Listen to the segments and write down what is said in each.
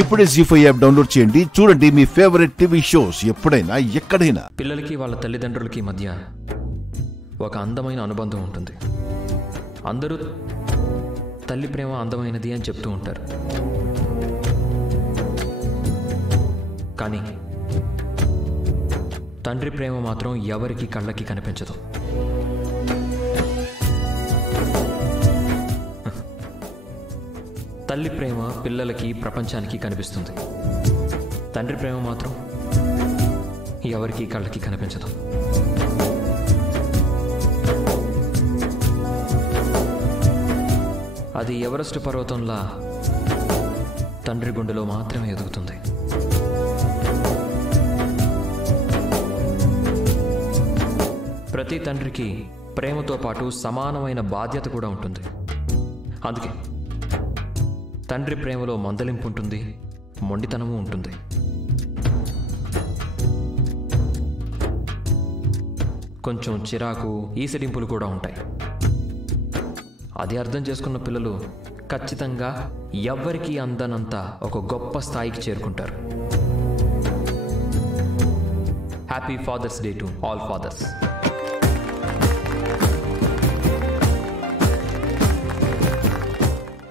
ఇప్పుడే ZEE5 app download చేయండి. చూడండి మీ ఫేవరెట్ టీవీ షోస్ ఎప్పుడైనా ఎక్కడైనా. పిల్లలకి వాళ్ళ తల్లిదండ్రులకి మధ్య ఒక అందమైన అనుబంధం ఉంటుంది. అందరూ తల్లి ప్రేమ అందమైనది అని చెప్తూ ఉంటారు. కానీ తండ్రి ప్రేమ మాత్రం ఎవరికి కళ్ళకి కనిపించదు. తల్లి ప్రేమ పిల్లలకి ప్రపంచానికి కనిపిస్తుంది. తండ్రి ప్రేమ మాత్రం ఎవరికి కళ్ళకి కనిపించదు. అది ఎవరెస్ట్ పర్వతంలా తండ్రి గుండెలో మాత్రమే ఎదుగుతుంది. ప్రతి తండ్రికి ప్రేమతో పాటు సమానమైన బాధ్యత కూడా ఉంటుంది. అందుకే తండ్రి ప్రేమలో మందలింపు ఉంటుంది, మొండితనము ఉంటుంది. కొంచెం చిరాకు, ఈసడింపులు కూడా ఉంటాయి. అది అర్థం చేసుకున్న పిల్లలు ఖచ్చితంగా ఎవ్వరికీ అందనంత ఒక గొప్ప స్థాయికి చేరుకుంటారు. Happy fathers day to all fathers.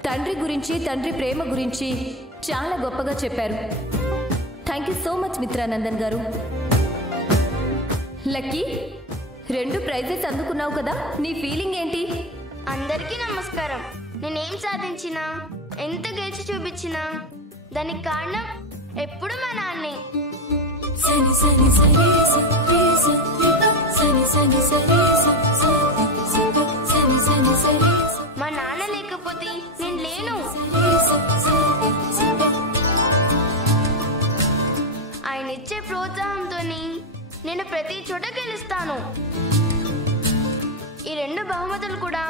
తండ్రి గురించి, తండ్రి ప్రేమ గురించి చాలా గొప్పగా చెప్పారు. Thank you so much Mitranandan గారు. లక్కీ, 2 ప్రైజెస్ అందుకున్నావు కదా, నీ ఫీలింగ్ ఏంటి? అందరికీ నమస్కారం. నేనేం సాధించినా, ఎంత గెలిచి చూపించినా దానికి కారణం ఎప్పుడు మా నాన్నే. మా నాన్న లేకపోతే నేను లేను. ఆయన ఇచ్చే ప్రోత్సాహంతో నేను ప్రతి చోట గెలుస్తాను. ఈ 2 బహుమతులు కూడా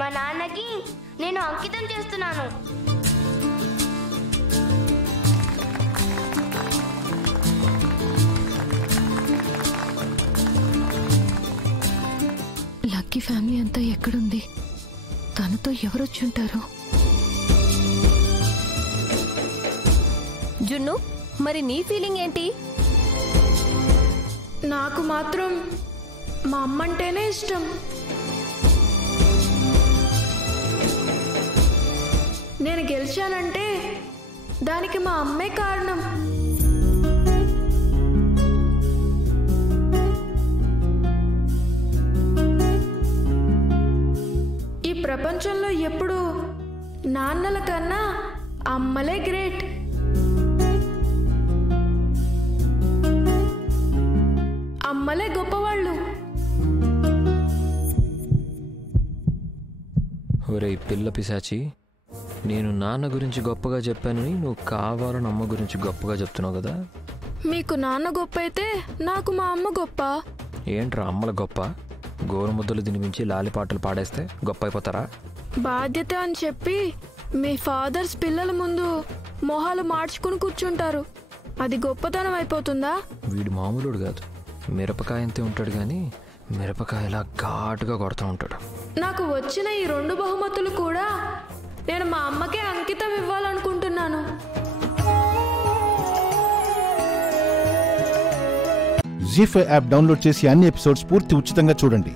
మా నాన్నకి నేను అంకితం చేస్తున్నాను. లక్కీ ఫ్యామిలీ అంతా ఎక్కడుంది? తనతో ఎవరొచ్చుంటారు? జున్ను, మరి నీ ఫీలింగ్ ఏంటి? నాకు మాత్రం మా అమ్మంటేనే ఇష్టం. నేను గెలిచానంటే దానికి మా అమ్మే కారణం. ఈ ప్రపంచంలో ఎప్పుడు నాన్నల కన్నా అమ్మలే గ్రేట్. అమ్మలే గొప్పవాళ్ళు. ఒరే పిల్ల పిశాచి, నేను నాన్న గురించి గొప్పగా చెప్పానని నువ్వు కావాలని అమ్మ గురించి గొప్పగా చెప్తున్నావు కదా. మీకు నాన్న గొప్ప అయితే నాకు మా అమ్మ గొప్ప. ఏంట్రా అమ్మల గొప్ప? గోరుముద్దలు తినిపించి లాలిపాటలు పాడేస్తే గొప్ప అయిపోతారా? బాధ్యత అని చెప్పి మీ ఫాదర్స్ పిల్లల ముందు మొహాలు మార్చుకుని కూర్చుంటారు. అది గొప్పతనం అయిపోతుందా? వీడు మామూలుడు కాదు, మిరపకాయ అంతే ఉంటాడు కానీ మిరపకాయలా ఘాటుగా కొడుతూ ఉంటాడు. నాకు వచ్చిన ఈ 2 బహుమతులు కూడా నేను మా అమ్మకే అంకితం ఇవ్వాలనుకుంటున్నాను. ZEE5 యాప్ డౌన్లోడ్ చేసి అన్ని ఎపిసోడ్స్ పూర్తి ఉచితంగా చూడండి.